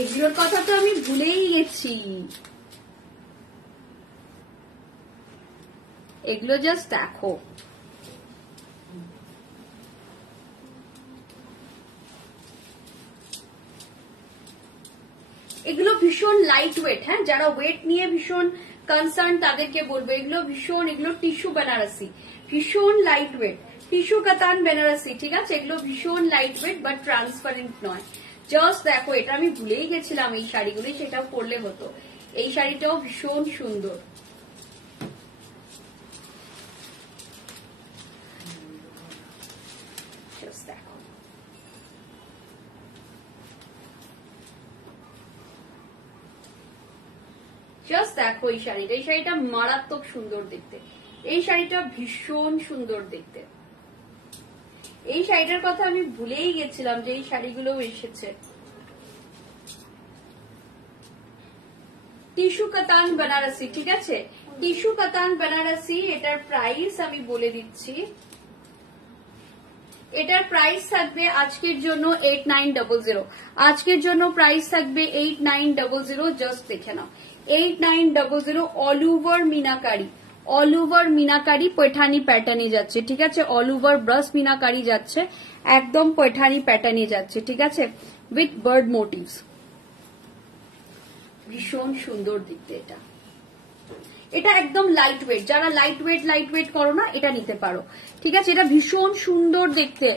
এগুলোর কথা তো আমি ভুলেই গেছি, এগুলো জাস্ট দেখো। এগুলো ভীষণ লাইট ওয়েট, হ্যাঁ, যারা ওয়েট নিয়ে ভীষণ কনসার্ন তাদেরকে বলবো এগুলো ভীষণ, এগুলো টিস্যু বেনারসি, ভীষণ লাইট ওয়েট, টিস্যু কাতান বেনারসি, ঠিক আছে। এগুলো ভীষণ লাইট ওয়েট বাট ট্রান্সপারেন্ট নয়। জাস্ট দেখো, এটা আমি ভুলেই গেছিলাম এই শাড়িগুলি, সেটাও পরলে হতো। এই শাড়িটাও ভীষণ সুন্দর। দেখো, জাস্ট দেখো এই শাড়িটা, এই শাড়িটা মারাত্মক সুন্দর দেখতে, এই শাড়িটা ভীষণ সুন্দর দেখতে। এই শাড়িটার কথা আমি ভুলেই গেছিলাম যে এই শাড়িগুলোও এসেছে। টিস্যু কাতান বেনারসি, ঠিক আছে, টিস্যু কাতান বেনারসি। এটার প্রাইস আমি বলে দিচ্ছি, এটার প্রাইস থাকবে আজকের জন্য 8900। আজকের জন্য প্রাইস থাকবে 8900। জাস্ট দেখে নাও, 8900। All over meenakari, all over meenakari Paithani প্যাটার্নে যাচ্ছে, ঠিক আছে, অল ওভার ব্রাশ মিনাকারি যাচ্ছে, একদম পৈঠানি প্যাটার্নে যাচ্ছে, ঠিক আছে, উইথ বার্ড মোটিভস। ভীষণ সুন্দর দেখতে এটা। এটা একদম লাইট ওয়েট, যারা লাইট ওয়েট করো না এটা নিতে পারো, ঠিক আছে। এটা ভীষণ সুন্দর দেখতে,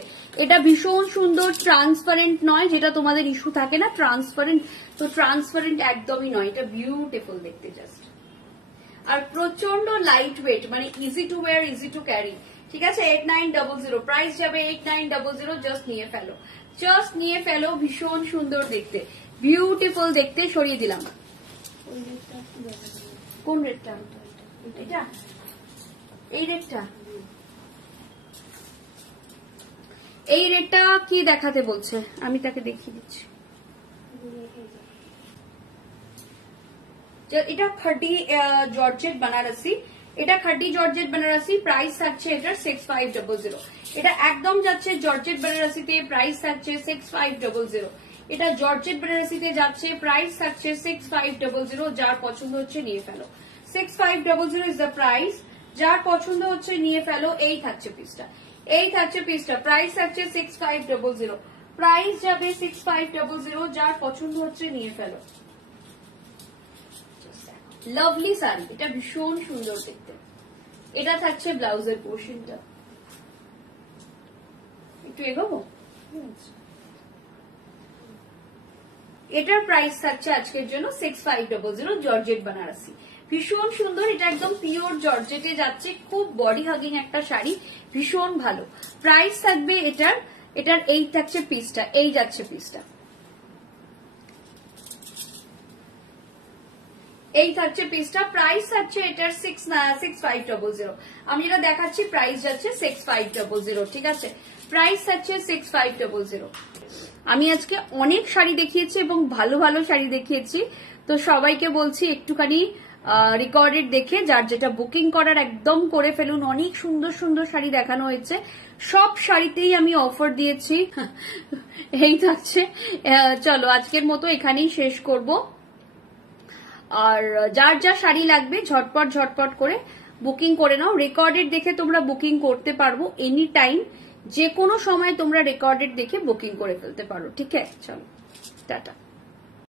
এটা ভীষণ সুন্দর, ট্রান্সপারেন্ট নয়, যেটা তোমাদের ইস্যু থাকে না ট্রান্সপারেন্ট, তো ট্রান্সপারেন্ট একদমই নয়, এটা বিউটিফুল দেখতে জাস্ট। আর প্রচন্ড লাইট ওয়েট, মানে easy to wire, easy to carry, ঠিক আছে। 8900 প্রাইস যাবে, 8900। জাস্ট নিয়ে ফেলো, জাস্ট নিয়ে ফেলো, ভীষণ সুন্দর দেখতে, বিউটিফুল দেখতে। সরিয়ে দিলাম। কোন রেটটা? এটা, এই রেটটা, এই রেটটা কি দেখাতে বলছে আমি তাকে দেখিয়ে দিচ্ছি। এটা খাঁটি জর্জেট বেনারসি, এটা খাঁটি জর্জেট বেনারসি, প্রাইস থাকছে এটার 6500। এটা একদম যাচ্ছে জর্জেট বেনারসিতে, প্রাইস থাকছে 6500। এটা জর্জেট বেনারসিতে যাচ্ছে, প্রাইস থাকছে 6500। যার পছন্দ হচ্ছে নিয়ে ফেলো, 6500 ইজ দ্য প্রাইস। যার পছন্দ হচ্ছে নিয়ে ফেলো। এই থাকছে পিসটা, এই থাকছে পিসটা, প্রাইস থাকছে 6500, প্রাইস যাবে 6500। যার পছন্দ হচ্ছে নিয়ে ফেলো। লাভলি শাড়ি, এটা ভীষণ সুন্দর দেখতে। এটা থাকছে ব্লাউজের পোর্শনটা, একটু এগোবো। এটার প্রাইস থাকছে আজকের জন্য 6500, জর্জেট বেনারসি, ভীষণ সুন্দর। এটা একদম পিওর জর্জেটে যাচ্ছে, খুব বডি হাগিং একটা শাড়ি, ভীষণ ভালো। প্রাইস থাকবে এটার, এটার এই থাকছে পিসটা, এই যাচ্ছে পিসটা, এই থাকছে পিসটা, প্রাইস থাকছে এটার 6500। আমি যেটা দেখাচ্ছি প্রাইস যাচ্ছে 6500, ঠিক আছে, প্রাইস থাকছে 6500। আমি আজকে অনেক শাড়ি দেখিয়েছি এবং ভালো ভালো শাড়ি দেখিয়েছি, তো সবাইকে বলছি একটুখানি রেকর্ডেড দেখে যার যেটা বুকিং করার একদম করে ফেলুন। অনেক সুন্দর সুন্দর শাড়ি দেখানো হয়েছে, সব শাড়িতেই আমি অফার দিয়েছি। এই থাকছে। চলো আজকের মতো এখানেই শেষ করব। আর যার যা শাড়ি লাগবে ঝটপট ঝটপট করে বুকিং করে নাও। রেকর্ডেড দেখে তোমরা বুকিং করতে পারবো এনি টাইম, যে কোনো সময় তোমরা রেকর্ডেড দেখে বুকিং করে ফেলতে পারো, ঠিক আছে। চলো টাটা।